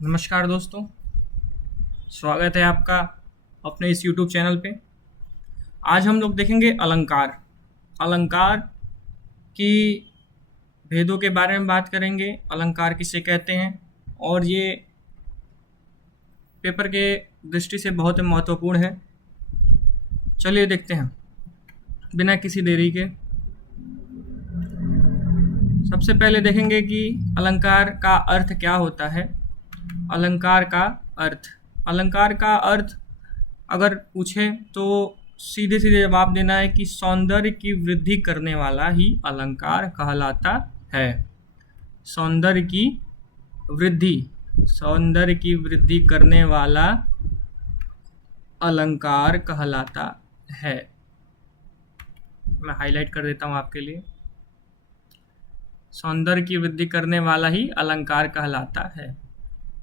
नमस्कार दोस्तों, स्वागत है आपका अपने इस YouTube चैनल पे। आज हम लोग देखेंगे अलंकार। अलंकार की भेदों के बारे में बात करेंगे, अलंकार किसे कहते हैं और ये पेपर के दृष्टि से बहुत ही महत्वपूर्ण है। चलिए देखते हैं बिना किसी देरी के। सबसे पहले देखेंगे कि अलंकार का अर्थ क्या होता है। अलंकार का अर्थ अगर पूछे तो सीधे सीधे जवाब देना है कि सौंदर्य की वृद्धि करने वाला ही अलंकार कहलाता है। सौंदर्य की वृद्धि करने वाला अलंकार कहलाता है। मैं हाईलाइट कर देता हूं आपके लिए। सौंदर्य की वृद्धि करने वाला ही अलंकार कहलाता है।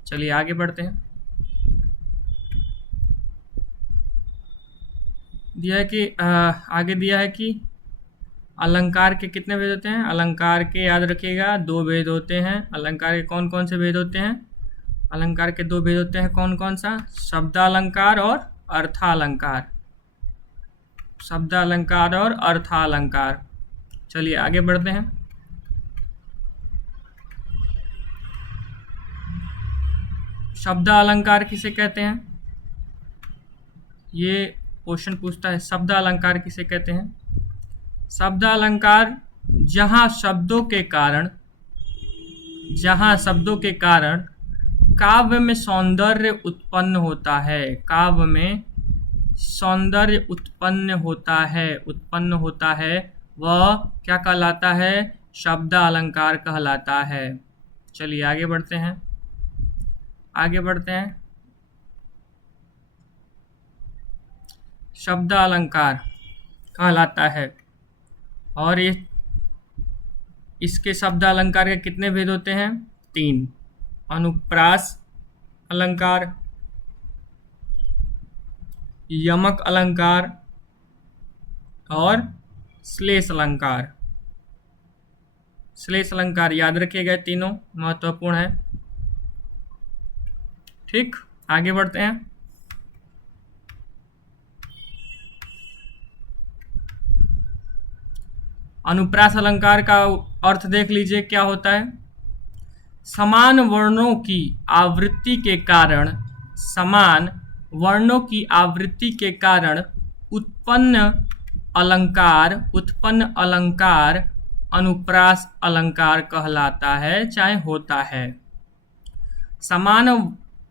चलिए आगे बढ़ते हैं। आगे दिया है कि अलंकार के कितने भेद होते हैं। अलंकार के याद रखिएगा 2 भेद होते हैं। अलंकार के कौन कौन से भेद होते हैं? अलंकार के 2 भेद होते हैं। कौन कौन सा? शब्दालंकार और अर्थालंकार। शब्दालंकार और अर्थालंकार। चलिए आगे बढ़ते हैं। शब्दालंकार किसे कहते हैं? ये क्वेश्चन पूछता है, शब्दालंकार किसे कहते हैं? शब्दालंकार जहां शब्दों के कारण काव्य में सौंदर्य उत्पन्न होता है। काव्य में सौंदर्य उत्पन्न होता है वह क्या कहलाता है? शब्दालंकार कहलाता है। चलिए आगे बढ़ते हैं। शब्दालंकार कहलाता है और इसके शब्दालंकार के कितने भेद होते हैं? 3। अनुप्रास अलंकार, यमक अलंकार और श्लेष अलंकार। श्लेष अलंकार याद रखिएगा, तीनों महत्वपूर्ण है। ठीक, आगे बढ़ते हैं। अनुप्रास अलंकार का अर्थ देख लीजिए क्या होता है। समान वर्णों की आवृत्ति के कारण उत्पन्न अलंकार अनुप्रास अलंकार कहलाता है, चाहे होता है। समान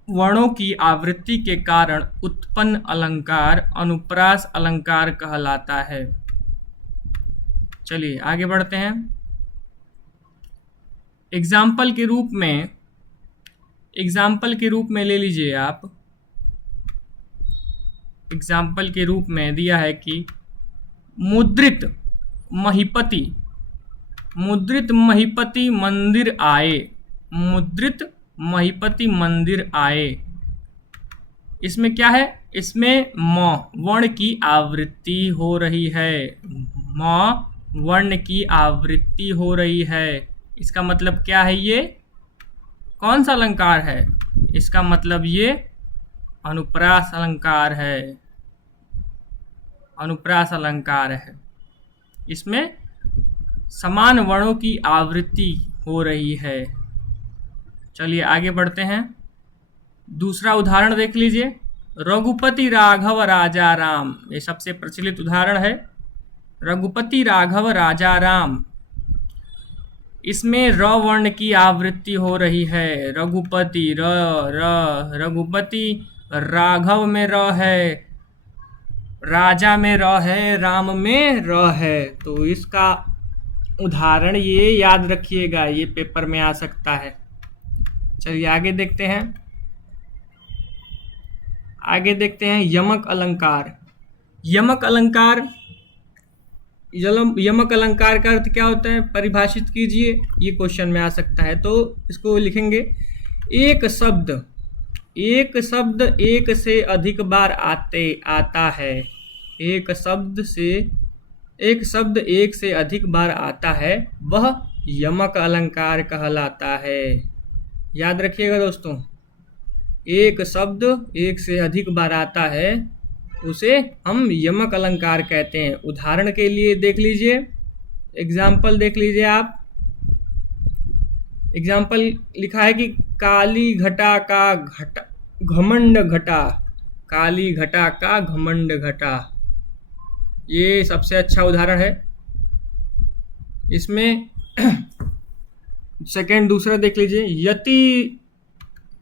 वर्णों की आवृत्ति के कारण उत्पन्न अलंकार अनुप्रास अलंकार कहलाता है। चलिए आगे बढ़ते हैं। एग्जाम्पल के रूप में ले लीजिए आप। एग्जाम्पल के रूप में दिया है कि मुद्रित महीपति मंदिर आए। इसमें क्या है? इसमें म वर्ण की आवृत्ति हो रही है। वर्ण की आवृत्ति हो रही है। इसका मतलब क्या है? ये कौन सा अलंकार है? इसका मतलब ये अनुप्रास अलंकार है। अनुप्रास अलंकार है। इसमें समान वर्णों की आवृत्ति हो रही है। चलिए आगे बढ़ते हैं। दूसरा उदाहरण देख लीजिए। रघुपति राघव राजा राम, ये सबसे प्रचलित उदाहरण है। रघुपति राघव राजा राम, इसमें र वर्ण की आवृत्ति हो रही है। रघुपति रघुपति, राघव में र है, राजा में र है, राम में र है। तो इसका उदाहरण ये याद रखिएगा, ये पेपर में आ सकता है। चलिए आगे देखते हैं। यमक अलंकार। यमक अलंकार का अर्थ क्या होता है? परिभाषित कीजिए, ये क्वेश्चन में आ सकता है। तो इसको लिखेंगे, एक शब्द एक से अधिक बार आता है। एक शब्द एक से अधिक बार आता है, वह यमक अलंकार कहलाता है। याद रखिएगा दोस्तों, एक शब्द एक से अधिक बार आता है उसे हम यमक अलंकार कहते हैं। उदाहरण के लिए देख लीजिए, एग्जाम्पल देख लीजिए आप। एग्जाम्पल लिखा है कि काली घटा का घमंड घटा, काली घटा का घमंड घटा, ये सबसे अच्छा उदाहरण है। इसमें सेकंड दूसरा देख लीजिए, यति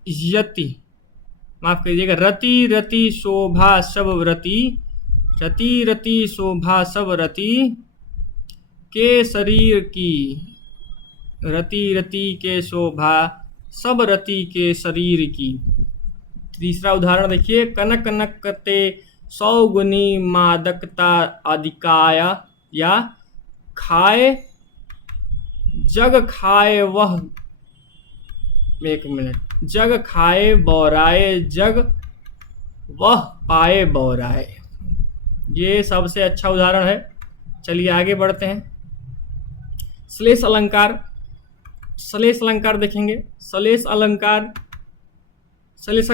यति माफ कीजिएगा, रति रति शोभा सब रति, रति रति शोभा सब रति के शरीर की, रति रति के शोभा सब रति के शरीर की। तीसरा उदाहरण देखिए, कनक नकते सौगुनी मादकता अधिकाया, या खाए जग खाए वह, एक मिनट, जग खाए बौराए जग वह पाए बौराए। ये सबसे अच्छा उदाहरण है। चलिए आगे बढ़ते हैं। श्लेष अलंकार, श्लेष अलंकार देखेंगे। श्लेष अलंकार, श्लेष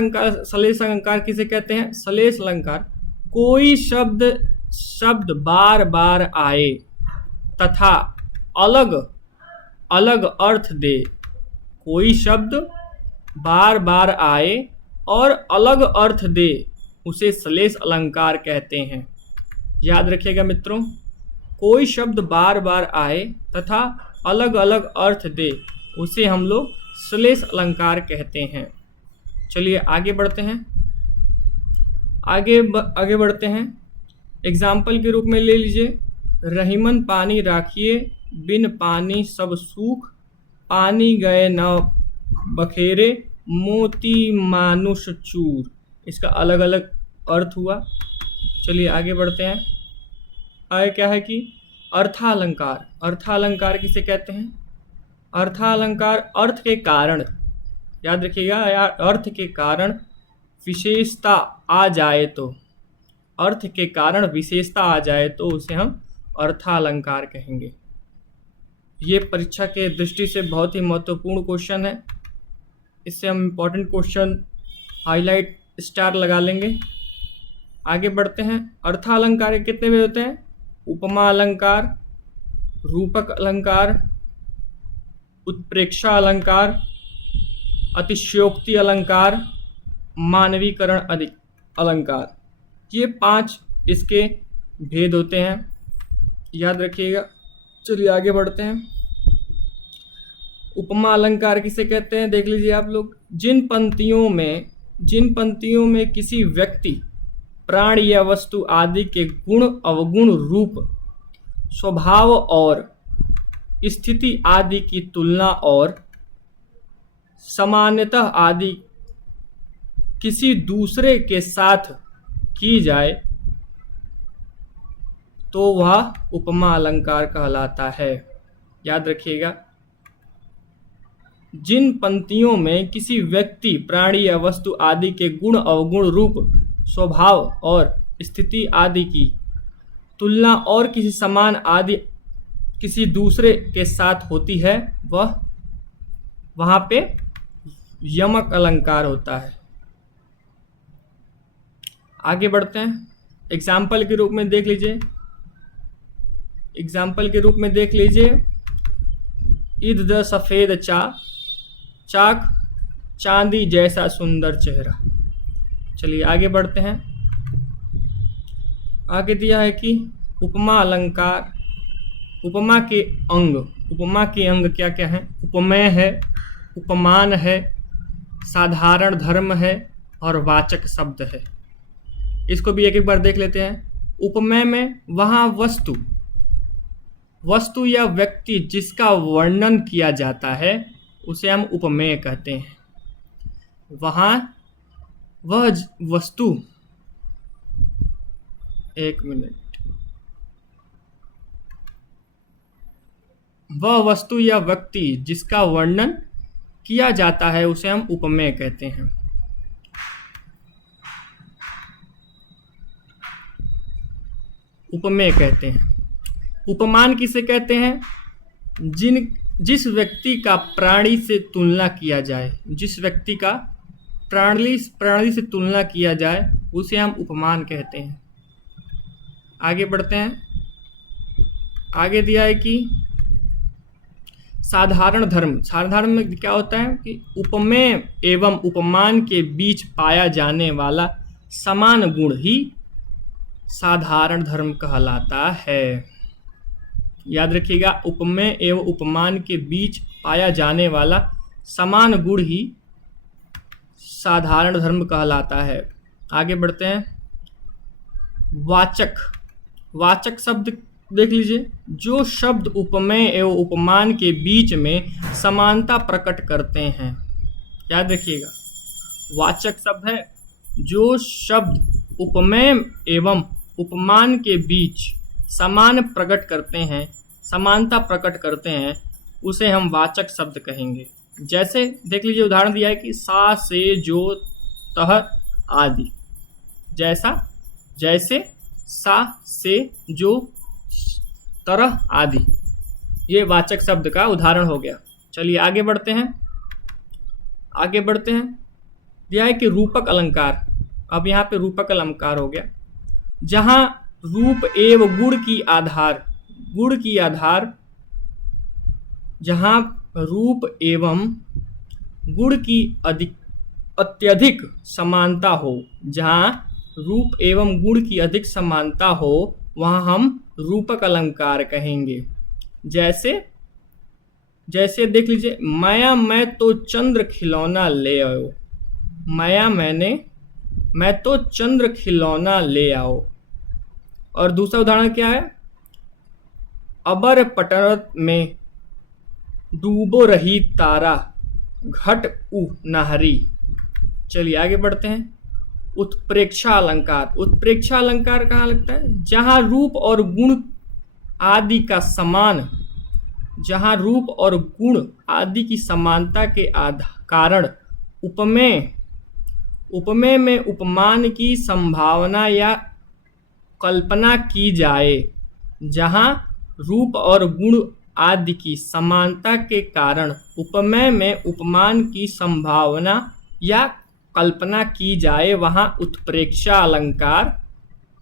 अलंकार किसे कहते हैं? श्लेष अलंकार कोई शब्द बार बार आए तथा अलग अलग अर्थ दे, कोई शब्द बार बार आए और अलग अर्थ दे, उसे श्लेष अलंकार कहते हैं। याद रखिएगा मित्रों, कोई शब्द बार बार आए तथा अलग अलग अर्थ दे, उसे हम लोग श्लेष अलंकार कहते हैं। चलिए आगे बढ़ते हैं। आगे बढ़ते हैं। एग्जाम्पल के रूप में ले लीजिए, रहीमन पानी राखिए बिन पानी सब सूख, पानी गए न बखेरे मोती मानुष चूर। इसका अलग अलग अर्थ हुआ। चलिए आगे बढ़ते हैं। आगे क्या है कि अर्थालंकार, अर्थालंकार किसे कहते हैं? अर्थालंकार अर्थ के कारण, याद रखिएगा यार, अर्थ के कारण विशेषता आ जाए तो, अर्थ के कारण विशेषता आ जाए तो उसे हम अर्थालंकार कहेंगे। ये परीक्षा के दृष्टि से बहुत ही महत्वपूर्ण क्वेश्चन है। इससे हम इम्पोर्टेंट क्वेश्चन हाईलाइट स्टार लगा लेंगे। आगे बढ़ते हैं। अर्थालंकार के कितने भी होते हैं? उपमा अलंकार, रूपक अलंकार, उत्प्रेक्षा अलंकार, अतिशयोक्ति अलंकार, मानवीकरण अलंकार। ये 5 इसके भेद होते हैं, याद रखिएगा। चलिए आगे बढ़ते हैं। उपमा अलंकार किसे कहते हैं? देख लीजिए आप लोग, जिन पंक्तियों में किसी व्यक्ति, प्राणी या वस्तु आदि के गुण अवगुण रूप स्वभाव और स्थिति आदि की तुलना और समानता आदि किसी दूसरे के साथ की जाए तो वह उपमा अलंकार कहलाता है। याद रखिएगा, जिन पंक्तियों में किसी व्यक्ति, प्राणी या वस्तु आदि के गुण अवगुण रूप स्वभाव और स्थिति आदि की तुलना और किसी समान आदि किसी दूसरे के साथ होती है, वह वहाँ पे यमक अलंकार होता है। आगे बढ़ते हैं। एग्जाम्पल के रूप में देख लीजिए, ईद द सफ़ेद चाक चांदी जैसा सुंदर चेहरा। चलिए आगे बढ़ते हैं। आगे दिया है कि उपमा अलंकार, उपमा के अंग क्या क्या हैं? उपमेय है, उपमान है, साधारण धर्म है और वाचक शब्द है। इसको भी एक एक बार देख लेते हैं। उपमेय में वहाँ वस्तु या व्यक्ति जिसका वर्णन किया जाता है उसे हम उपमेय कहते हैं। वहाँ वह वस्तु, एक मिनट, वह वस्तु या व्यक्ति जिसका वर्णन किया जाता है उसे हम उपमेय कहते हैं। उपमेय कहते हैं। उपमान किसे कहते हैं? जिस व्यक्ति का प्राणी से तुलना किया जाए, जिस व्यक्ति का प्रणाली से तुलना किया जाए उसे हम उपमान कहते हैं। आगे बढ़ते हैं। आगे दिया है कि साधारण धर्म। साधारण में क्या होता है कि उपमेय एवं उपमान के बीच पाया जाने वाला समान गुण ही साधारण धर्म कहलाता है। याद रखिएगा, उपमेय एवं उपमान के बीच पाया जाने वाला समान गुण ही साधारण धर्म कहलाता है। आगे बढ़ते हैं। वाचक। वाचक शब्द देख लीजिए, जो शब्द उपमेय एवं उपमान के बीच में समानता प्रकट करते हैं। याद रखिएगा, वाचक शब्द है जो शब्द उपमेय एवं उपमान के बीच समान प्रकट करते हैं, समानता प्रकट करते हैं, उसे हम वाचक शब्द कहेंगे। जैसे देख लीजिए, उदाहरण दिया है कि सा से जो तह आदि। जैसा, जैसे, सा से जो तरह आदि, ये वाचक शब्द का उदाहरण हो गया। चलिए आगे बढ़ते हैं। आगे बढ़ते हैं। दिया है कि रूपक अलंकार। अब यहाँ पे रूपक अलंकार हो गया, जहाँ रूप एवं गुण की आधार जहाँ रूप एवं गुण की अत्यधिक समानता हो, जहाँ रूप एवं गुण की अधिक समानता हो, वहाँ हम रूपक अलंकार कहेंगे। जैसे देख लीजिए, माया मैं तो चंद्र खिलौना ले आयो। माया मैं तो चंद्र खिलौना ले आओ। और दूसरा उदाहरण क्या है? अबर पटरत में डूबो रही तारा, घट उ नहरी। चलिए आगे बढ़ते हैं। उत्प्रेक्षा अलंकार। उत्प्रेक्षा अलंकार कहाँ लगता है? जहाँ रूप और गुण आदि का समान, जहाँ रूप और गुण आदि की समानता के कारण उपमेय में उपमान की संभावना या कल्पना की जाए। जहाँ रूप और गुण आदि की समानता के कारण उपमेय में उपमान की संभावना या कल्पना की जाए, वहाँ उत्प्रेक्षा अलंकार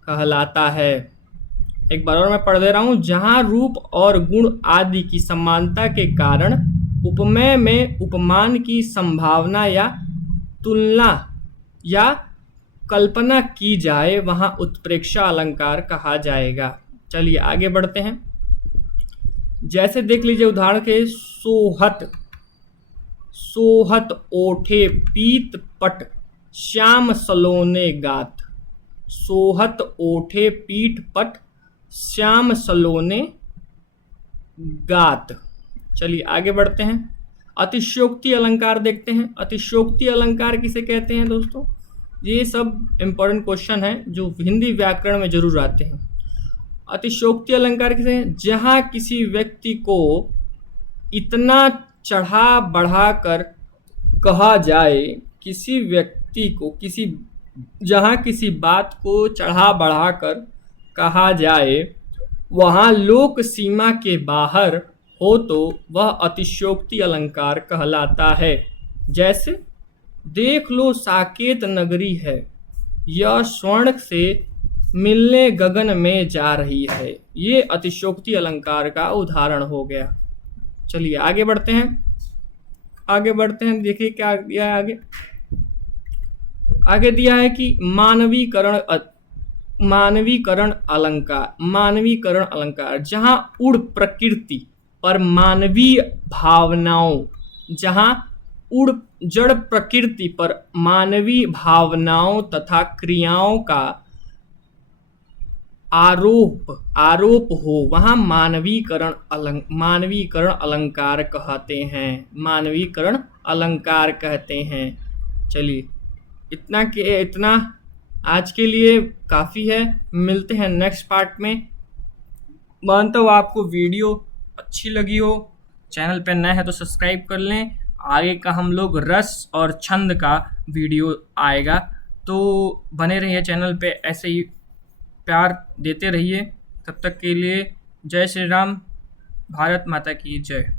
कहलाता है। एक बार और मैं पढ़ दे रहा हूँ। जहाँ रूप और गुण आदि की समानता के कारण उपमेय में उपमान की संभावना या तुलना या कल्पना की जाए, वहाँ उत्प्रेक्षा अलंकार कहा जाएगा। चलिए आगे बढ़ते हैं। जैसे देख लीजिए उदाहरण के, सोहत ओठे पीत पट श्याम सलोने गात। सोहत ओठे पीठ पट श्याम सलोने गात। चलिए आगे बढ़ते हैं। अतिशयोक्ति अलंकार देखते हैं। अतिशयोक्ति अलंकार किसे कहते हैं दोस्तों? ये सब इम्पोर्टेंट क्वेश्चन है जो हिंदी व्याकरण में जरूर आते हैं। अतिशयोक्ति अलंकार किसे है? जहाँ किसी व्यक्ति को इतना चढ़ा बढ़ा कर कहा जाए, किसी व्यक्ति को जहाँ किसी बात को चढ़ा बढ़ा कर कहा जाए, वहाँ लोक सीमा के बाहर हो तो वह अतिशयोक्ति अलंकार कहलाता है। जैसे देख लो साकेत नगरी है, यह स्वर्ण से मिलने गगन में जा रही है। ये अतिशयोक्ति अलंकार का उदाहरण हो गया। चलिए आगे बढ़ते हैं। आगे बढ़ते हैं, देखिए क्या दिया है आगे। आगे दिया है कि मानवीकरण अलंकार। जहाँ उड़ प्रकृति पर मानवीय भावनाओं, जहाँ उड़ जड़ प्रकृति पर मानवीय भावनाओं तथा क्रियाओं का आरोप हो, वहाँ मानवीकरण अलंकार कहते हैं। मानवीकरण अलंकार कहते हैं। चलिए इतना आज के लिए काफ़ी है। मिलते हैं नेक्स्ट पार्ट में। मानता हूँ आपको वीडियो अच्छी लगी हो। चैनल पे नए हैं तो सब्सक्राइब कर लें। आगे का हम लोग रस और छंद का वीडियो आएगा, तो बने रहिए चैनल पे, ऐसे ही प्यार देते रहिए। तब तक के लिए जय श्री राम, भारत माता की जय।